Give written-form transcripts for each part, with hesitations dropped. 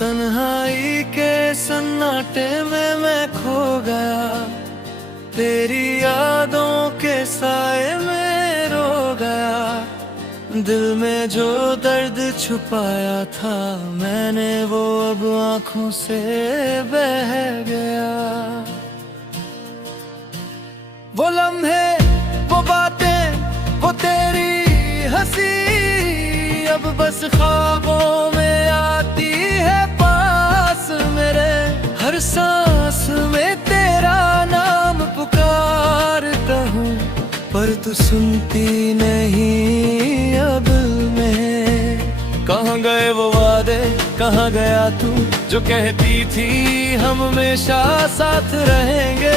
तन्हाई के सन्नाटे में मैं खो गया, तेरी यादों के साए में रो गया। दिल में जो दर्द छुपाया था मैंने, वो अब आंखों से बह गया। वो लम्हे, वो बातें, वो तेरी हंसी अब बस ख्वाबों में आती है पास मेरे। हर सांस में तेरा नाम पुकारता हूँ, पर तू सुनती नहीं अब मैं। कहाँ गए वो वादे, कहाँ गया तू जो कहती थी हम हमेशा साथ रहेंगे।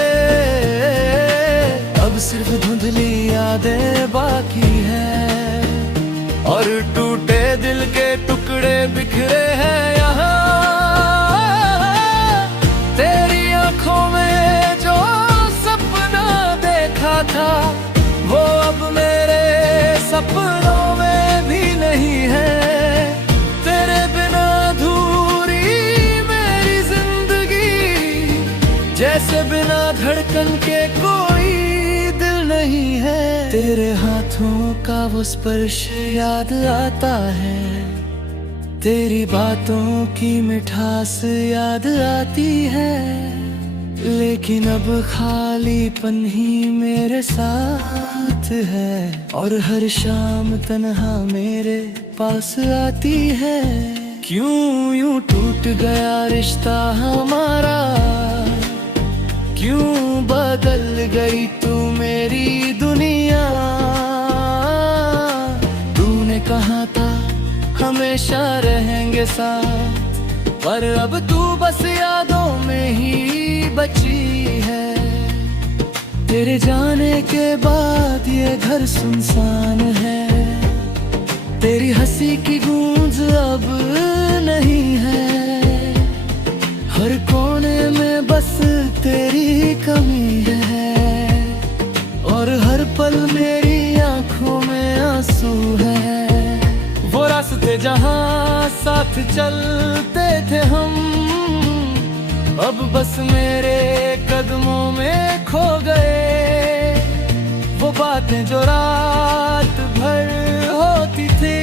अब सिर्फ धुंधली यादें बाकी हैं और टूटे दिल के टुकड़े बिखरे हैं यहाँ। तेरी आंखों में जो सपना देखा था, वो अब मेरे सपनों में भी नहीं है। तेरे बिना अधूरी मेरी जिंदगी, जैसे बिना धड़कन के कोई दिल नहीं है। तेरे हाथों का वो स्पर्श याद आता है, तेरी बातों की मिठास याद आती है। लेकिन अब खालीपन ही मेरे साथ है और हर शाम तन्हा मेरे पास आती है। क्यों यूं टूट गया रिश्ता हमारा, क्यों बदल गई तू मेरी दुनिया। तूने कहा था हमेशा रहेंगे साथ, पर अब तू बस यादों में ही बची है। तेरे जाने के बाद ये घर सुनसान है, तेरी हंसी की गूंज अब नहीं है। हर कोने में बस तेरी कमी है और हर पल मेरी आंखों में आंसू है। वो रास्ते जहाँ साथ चलते थे हम, अब बस मेरे कदमों में खो गए। वो बातें जो रात भर होती थी,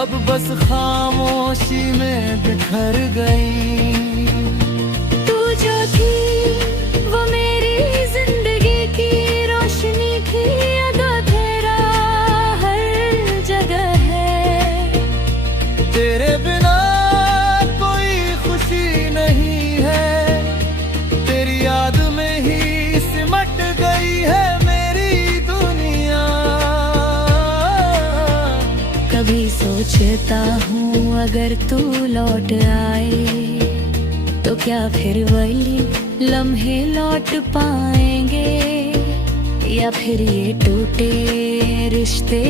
अब बस खामोशी में बिखर गई। तू जो थी वो मेरी जिंदगी की रोशनी थी, अदा तेरा हर जगह है। तेरे बिना कोई खुशी नहीं है, तेरी याद में ही सिमट गई है मेरी दुनिया। कभी सोचता हूँ अगर तू लौट आए, तो क्या फिर वही लम्हे लौट पाएंगे, या फिर ये टूटे रिश्ते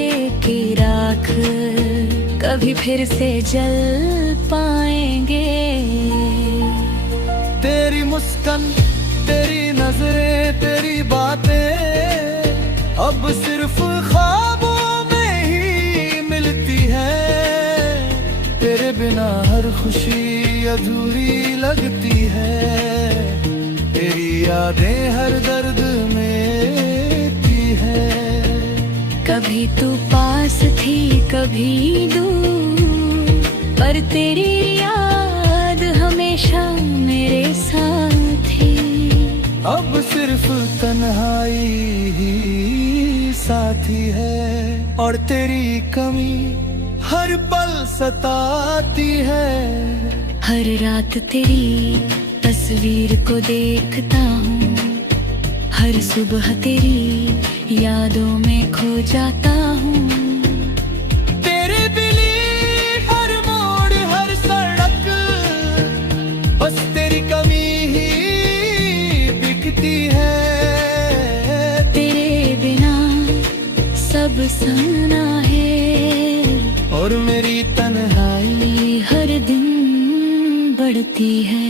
की राख कभी फिर से जल पाएंगे। तेरी मुस्कान, तेरी नजरें, तेरी बातें अब सिर्फ ख्वाबों में ही मिलती है। तेरे बिना हर खुशी अधूरी लगती है, तेरी यादें हर दर्द में थी है। कभी तू पास थी कभी दूर, पर तेरी याद हमेशा मेरे साथ थी। अब सिर्फ तन्हाई ही साथी है और तेरी कमी हर पल सताती है। हर रात तेरी तस्वीर को देखता हूँ, हर सुबह तेरी यादों में खो जाता हूँ। तेरे बिली हर मोड़, हर सड़क, बस तेरी कमी ही दिखती है। तेरे बिना सब सुना है और मेरी तन्हाई हर दिन बढ़ती है।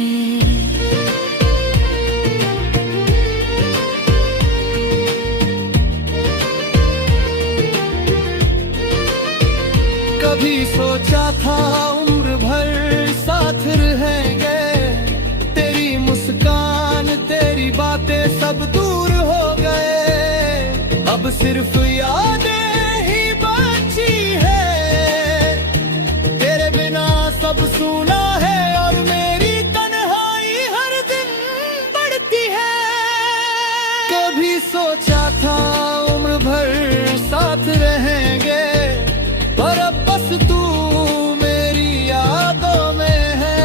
कभी कभी सोचा था उम्र भर साथ रहेंगे, तेरी मुस्कान तेरी बातें सब दूर हो गए, अब सिर्फ यादें ही बची है, तेरे बिना सब सूना है और मेरी तन्हाई हर दिन बढ़ती है। कभी सोचा था उम्र भर साथ रहेंगे, पर अब बस तू मेरी यादों में है।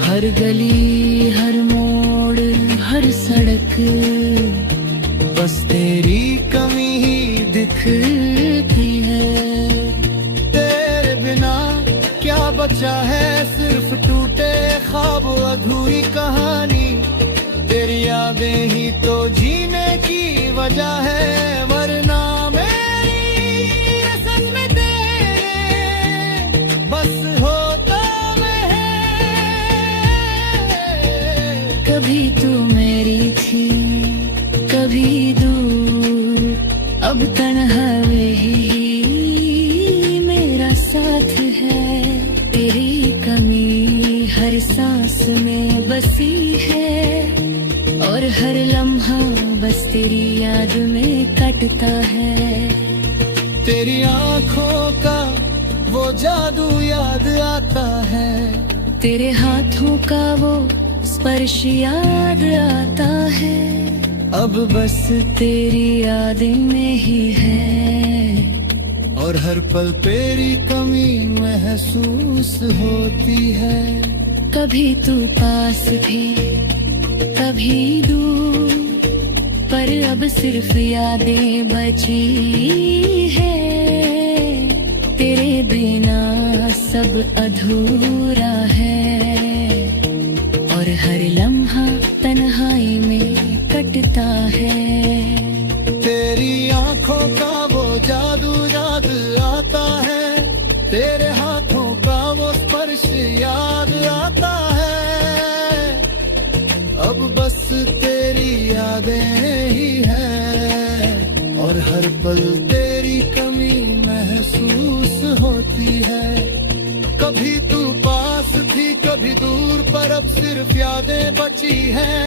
हर गली हर मोड़ हर सड़क बस तेरी कमी ही दिखती है। तेरे बिना क्या बचा है, सिर्फ टूटे ख्वाब अधूरी कहानी, तेरी यादें ही तो जीने की वजह है, वरना मेरी सच में तेरे बस होता मैं है। कभी तू मेरी थी कभी दूर, अब तन्हा ही मेरा साथ है। तेरी कमी हर सांस में बसी है, और हर लम्हा बस तेरी याद में कटता है। तेरी आंखों का वो जादू याद आता है, तेरे हाथों का वो स्पर्श याद आता है, अब बस तेरी यादें में ही है। और हर पल तेरी कमी महसूस होती है। कभी तू पास भी कभी दूर, पर अब सिर्फ यादें बची है, तेरे बिना सब अधूरा है, और हर लम्हा तन्हाई में कटता है। तेरी आंखों का वो जादू याद आता है, तेरे हाथों का वो स्पर्श याद आता है, अब बस तेरी यादें ही हैं, और हर पल तेरी कमी महसूस होती है। कभी तू पास थी कभी दूर, पर अब सिर्फ यादें बची हैं।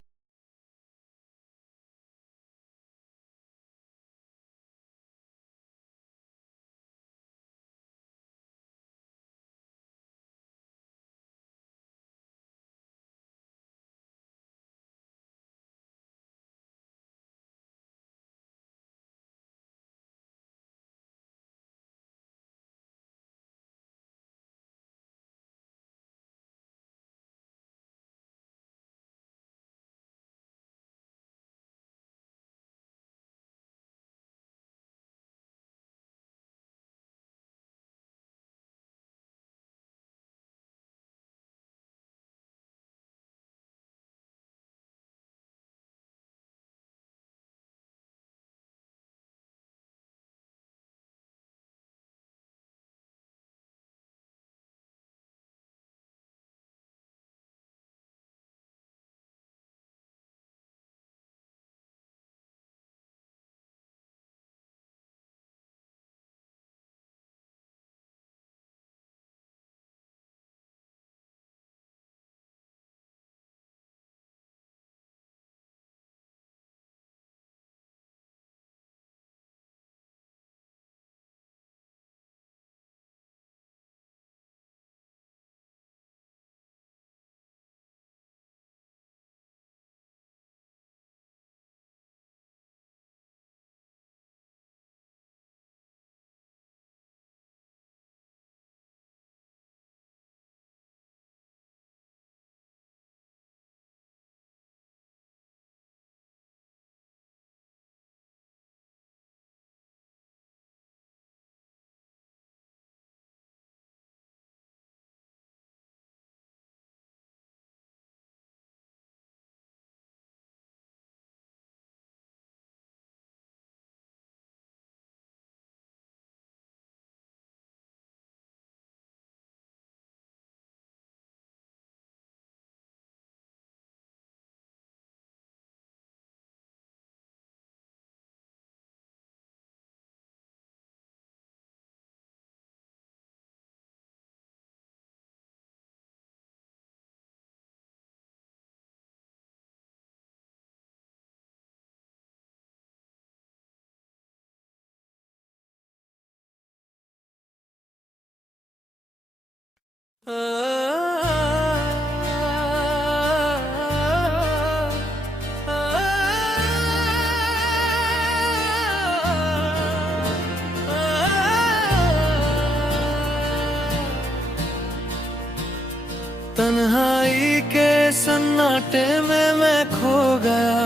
तन्हाई के सन्नाटे में मैं खो गया,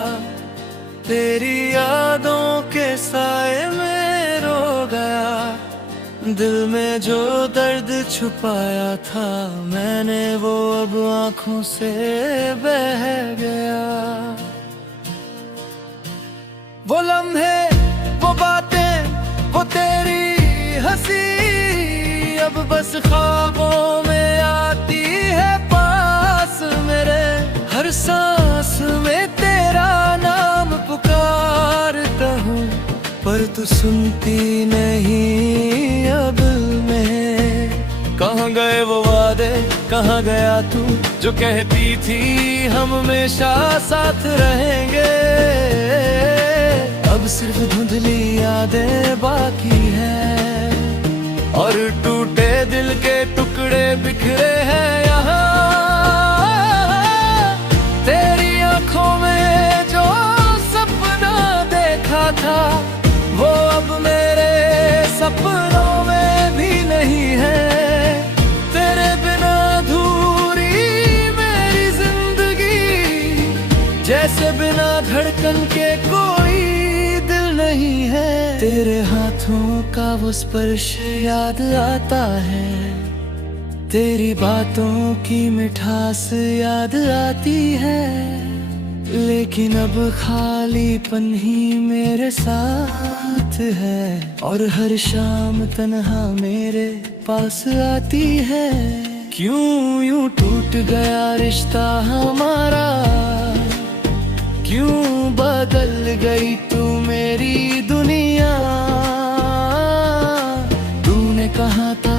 तेरी यादों के साए में रो गया। दिल में जो दर्द छुपाया था मैंने, वो अब आंखों से बह गया। वो लम्हे, वो बातें, वो तेरी हंसी अब बस ख्वाबों में आती है पास मेरे। हर सांस में तेरा नाम पुकारता हूँ, पर तू सुनती नहीं अब मैं। कहाँ गए वो वादे, कहाँ गया तू जो कहती थी हम हमेशा साथ रहेंगे। अब सिर्फ धुंधली यादें बाकी हैं और टूटे दिल के टुकड़े बिखरे हैं यहाँ। तेरी आंखों में जो सपना देखा था, वो अब मेरे सपनों में भी नहीं है। तेरे बिना अधूरी मेरी जिंदगी, जैसे बिना धड़कन के कोई दिल नहीं है। तेरे हाथों का वो स्पर्श याद आता है, तेरी बातों की मिठास याद आती है। लेकिन अब खालीपन ही मेरे साथ है और हर शाम तन्हा मेरे पास आती है। क्यों यूं टूट गया रिश्ता हमारा, क्यों बदल गई तू मेरी दुनिया। तूने कहा था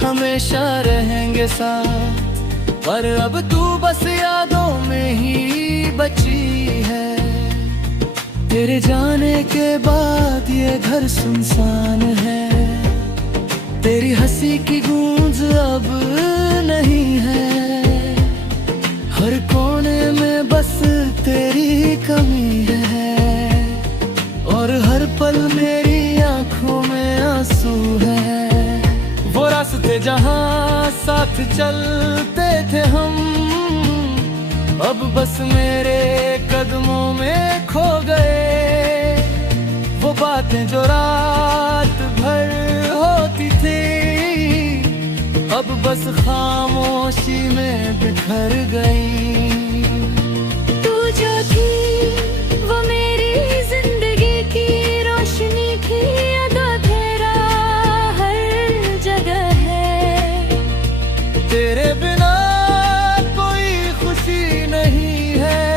हमेशा रहेंगे साथ, पर अब तू बस यादों में ही बची है। तेरे जाने के बाद ये घर सुनसान है, तेरी हंसी की गूंज अब नहीं है। हर कोने में बस तेरी कमी है और हर पल मेरी आंखों में आंसू है। वो रास्ते जहाँ साथ चलते थे हम, अब बस मेरे कदमों में खो गए। वो बातें जो रात भर होती थी, अब बस खामोशी में बिखर गई। तू जो थी वो मेरी जिंदगी की रोशनी थी, अदा तेरा हर जगह है। तेरे बिना कोई खुशी नहीं है,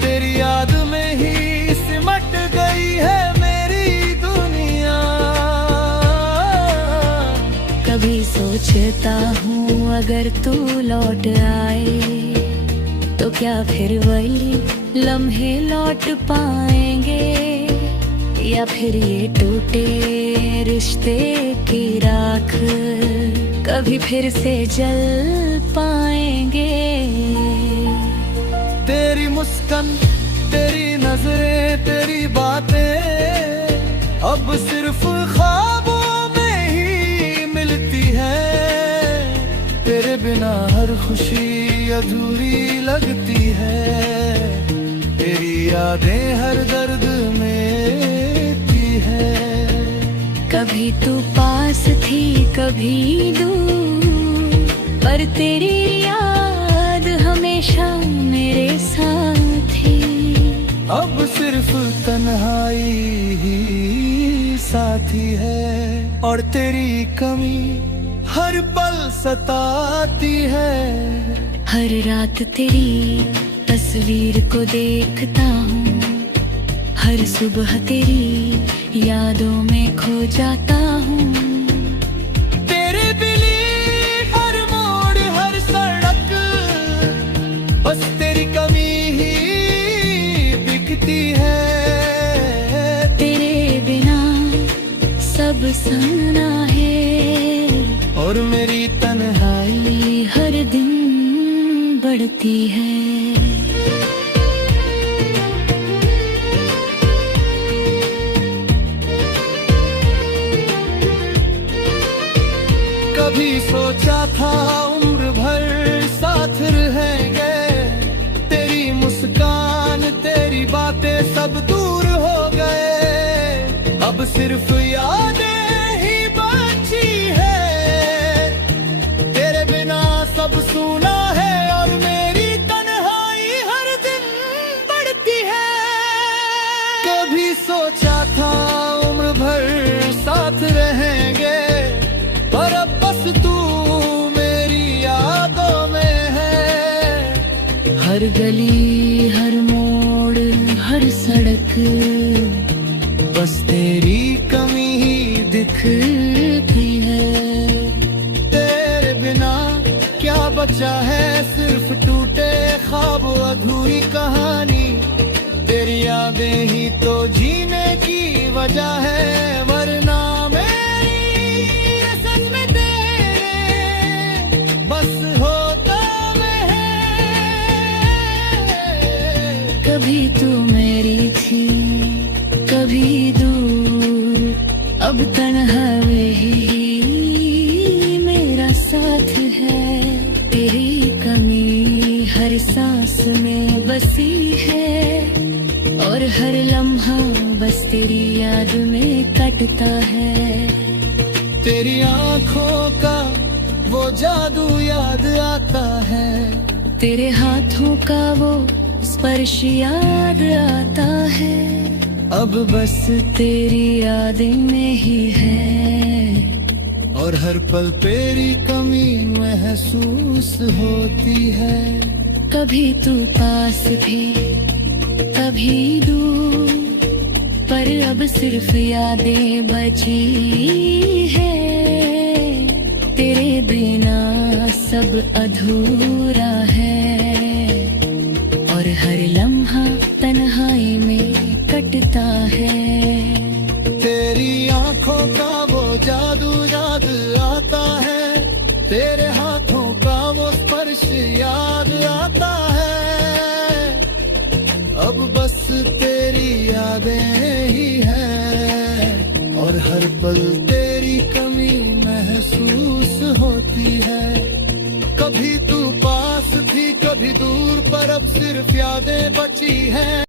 तेरी याद में ही सिमट गई है मेरी दुनिया। कभी सोचता हूँ अगर तू लौट आए, तो क्या फिर वही लम्हे लौट पाएंगे, या फिर ये टूटे रिश्ते की राख कभी फिर से जल पाएंगे। तेरी मुस्कान, तेरी नजरें, तेरी बातें अब सिर्फ ख्वाबों में ही मिलती है। तेरे बिना हर खुशी अधूरी लगती है, तेरी यादें हर दर्द में थी है। कभी तू पास थी कभी दूर, पर तेरी याद हमेशा मेरे साथ थी। अब सिर्फ तन्हाई ही साथी है और तेरी कमी हर पल सताती है। हर रात तेरी तस्वीर को देखता हूँ, हर सुबह तेरी यादों में खो जाता हूँ। तेरे बिली हर मोड़, हर सड़क, बस तेरी कमी ही दिखती है। तेरे बिना सब सुना है और मेरी तन्हाई हर दिन बढ़ती है। कभी सोचा था उम्र भर सब दूर हो गए, अब सिर्फ यादें ही बची है। तेरे बिना सब सूना है और मेरी तन्हाई हर दिन बढ़ती है। कभी सोचा था उम्र भर साथ रहेंगे, पर अब बस तू मेरी यादों में है। हर गली हर मोड़ हर सड़क बस तेरी कमी ही दिखती है। तेरे बिना क्या बचा है, सिर्फ टूटे ख्वाब अधूरी कहानी। तेरी यादें ही तो जीने की वजह है, वरना मेरी सच में तेरे बस होता मैं है। कभी तू मेरी थी कभी दूर, अब तन्हा वही मेरा साथ है। तेरी कमी हर सांस में बसी है, और हर लम्हा बस तेरी याद में कटता है। तेरी आंखों का वो जादू याद आता है, तेरे हाथों का वो स्पर्श याद आता है। अब बस तेरी यादें में ही है, और हर पल तेरी कमी महसूस होती है। कभी तू पास भी कभी दूर, पर अब सिर्फ यादें बची है। तेरे बिना सब अधूरा है, और हर लम्हा तन्हाई में कटता है। तेरी आंखों का वो जादू याद आता है, तेरे हाथों का वो स्पर्श याद आता है। अब बस तेरी यादें ही हैं, और हर पल तेरी कमी महसूस होती है। कभी तू पास थी कभी दूर, पर अब सिर्फ यादें बची हैं।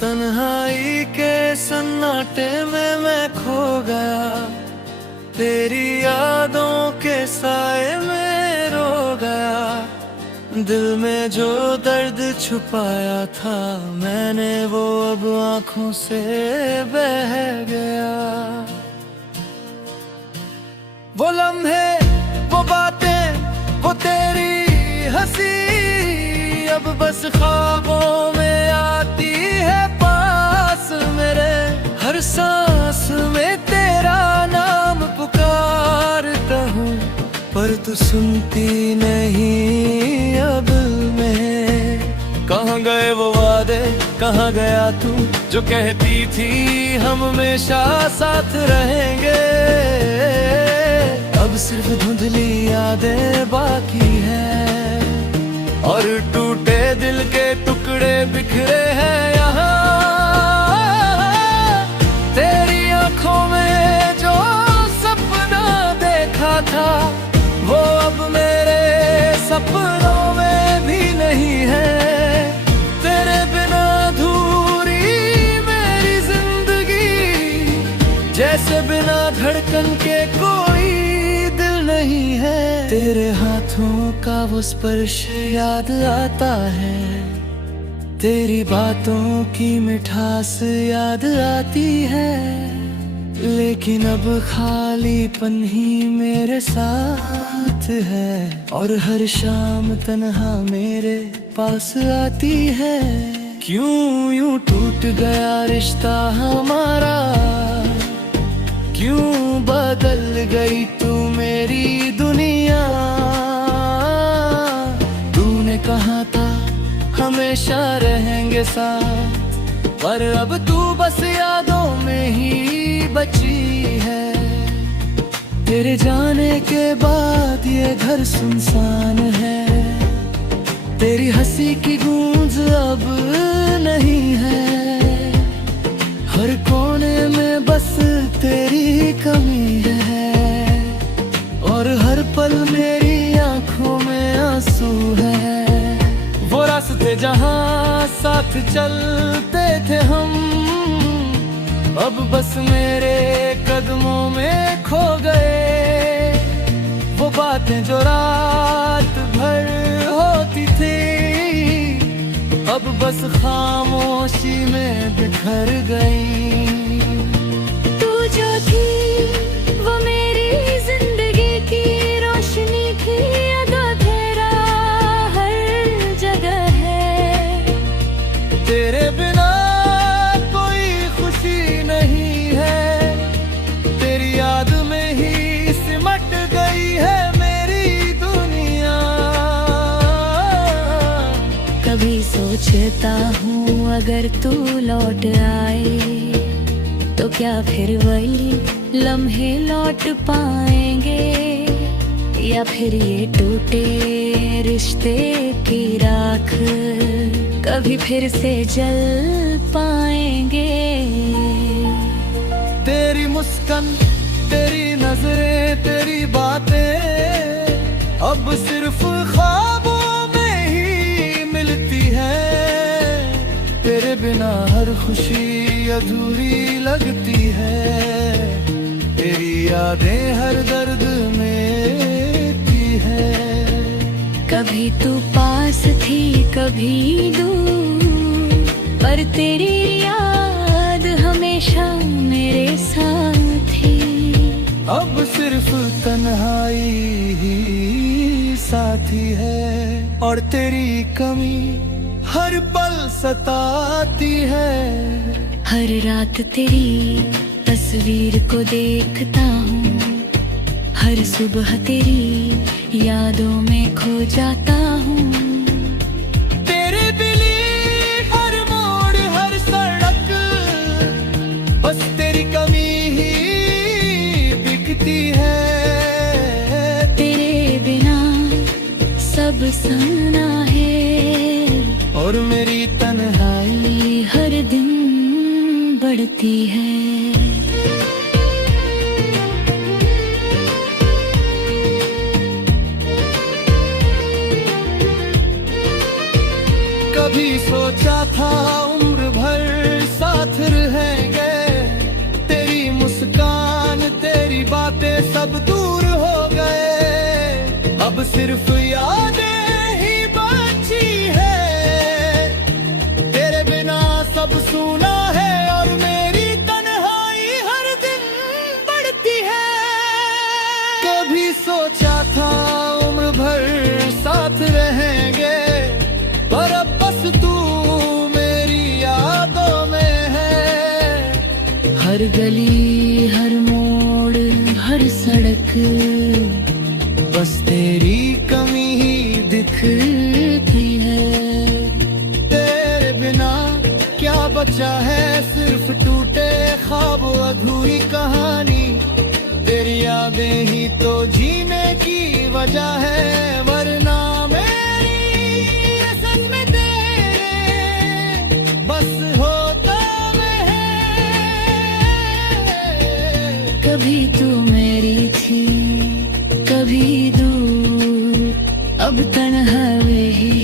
तन्हाई के सन्नाटे में मैं खो गया, तेरी यादों के साए में रो गया। दिल में जो दर्द छुपाया था मैंने, वो अब आंखों से बह गया। वो लम्हे, वो बातें, वो तेरी हंसी अब बस ख्वाबों में आती है पास मेरे। हर सांस में तेरा नाम पुकारता हूँ, पर तू सुनती नहीं अब मैं। कहाँ गए वो वादे, कहाँ गया तू जो कहती थी हम हमेशा साथ रहेंगे। अब सिर्फ धुंधली यादें बाकी हैं, और टूटे दिल के टुकड़े बिखरे हैं यहाँ। तेरी आंखों में जो सपना देखा था, वो अब मेरे सपनों में भी नहीं है। तेरे बिना अधूरी मेरी जिंदगी, जैसे बिना धड़कन के कोई दिल नहीं है। तेरे हाथों का वो स्पर्श याद आता है, तेरी बातों की मिठास याद आती है। लेकिन अब खालीपन ही मेरे साथ है, और हर शाम तन्हा मेरे पास आती है। क्यों यूं टूट गया रिश्ता हमारा, क्यों बदल गई तू मेरी दुनिया। तूने कहा था हमेशा रहेंगे साथ, पर अब तू बस यादों में ही बची है। तेरे जाने के बाद ये घर सुनसान है, तेरी हंसी की गूंज अब नहीं है। हर कोने में बस तेरी कमी है, और हर पल मेरी आंखों में आंसू है। वो रास्ते जहाँ साथ चलते थे हम, अब बस मेरे कदमों में खो गए। वो बातें जो रात भर होती थी, अब बस खामोशी में बिखर गई। तू जो थी वो मेरी जिंदगी की रोशनी थी, अदा तेरा हर जगह है। तेरे बिना कोई खुशी नहीं है, तेरी याद में ही सिमट गई है मेरी दुनिया। कभी सोचता हूँ अगर तू लौट आए, तो क्या फिर वही लम्हे लौट पाएंगे, या फिर ये टूटे रिश्ते की राख कभी फिर से जल पाएंगे। तेरी मुस्कान, तेरी नजरें, तेरी बातें अब सिर्फ ख्वाबों में ही मिलती है। तेरे बिना हर खुशी अधूरी लगती है, तेरी यादें हर दर्द में की है। कभी तू पास थी कभी दूर, पर तेरी याद हमेशा मेरे साथ थी। अब सिर्फ तन्हाई ही साथी है, और तेरी कमी हर पल सताती है। हर रात तेरी तस्वीर को देखता हूँ, हर सुबह तेरी यादों में खो जाता हूँ। तेरे बिली हर मोड़, हर सड़क, बस तेरी कमी ही दिखती है। तेरे बिना सब सुना है, और मेरी तन्हाई कटती है। कभी सोचा था उम्र भर साथ रहेंगे, तेरी मुस्कान तेरी बातें सब दूर हो गए। अब सिर्फ यादें ही बची है, तेरे बिना सब सूना है और मेरी तन्हाई हर दिन बढ़ती है। कभी सोचा था उम्र भर साथ रहेंगे, पर अब बस तू मेरी यादों में है। हर गली हर मोड़ हर सड़क बस तेरी कमी ही दिखती है। तेरे बिना क्या बचा है, सिर्फ टूटे ख्वाब अधूरी कहानी। तेरी यादें ही तो जीने की वजह है, वरना कभी तू मेरी थी कभी दूर, अब तन्हा वही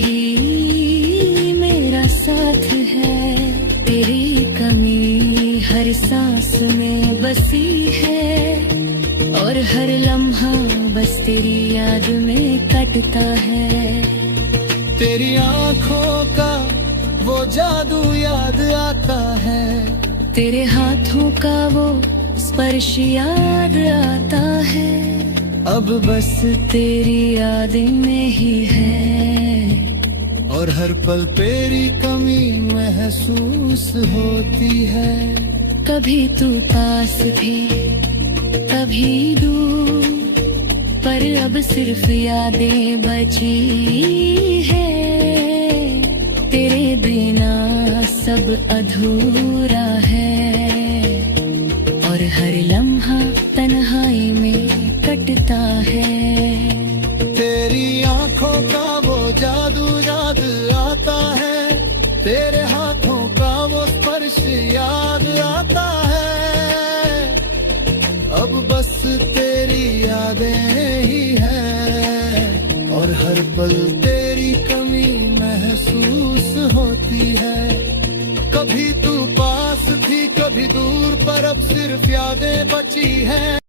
मेरा साथ है। तेरी कमी हर सांस में बसी है, और हर लम्हा बस तेरी याद में कटता है। तेरी आँखों का वो जादू याद आता है, तेरे हाथों का वो स्पर्श याद आता है। अब बस तेरी यादें में ही है, और हर पल तेरी कमी महसूस होती है। कभी तू पास भी कभी दूर, पर अब सिर्फ यादें बची है। तेरे बिना सब अधूरा है, और हर लम्हा तन्हाई में कटता है। तेरी आँखों का वो जादू याद आता है, तेरे हाथों का वो स्पर्श याद आता है। अब बस तेरी यादें ही हैं, और हर पल तेरी कमी महसूस होती है। कभी तू पास थी कभी दूर, पर अब सिर्फ यादें बची हैं।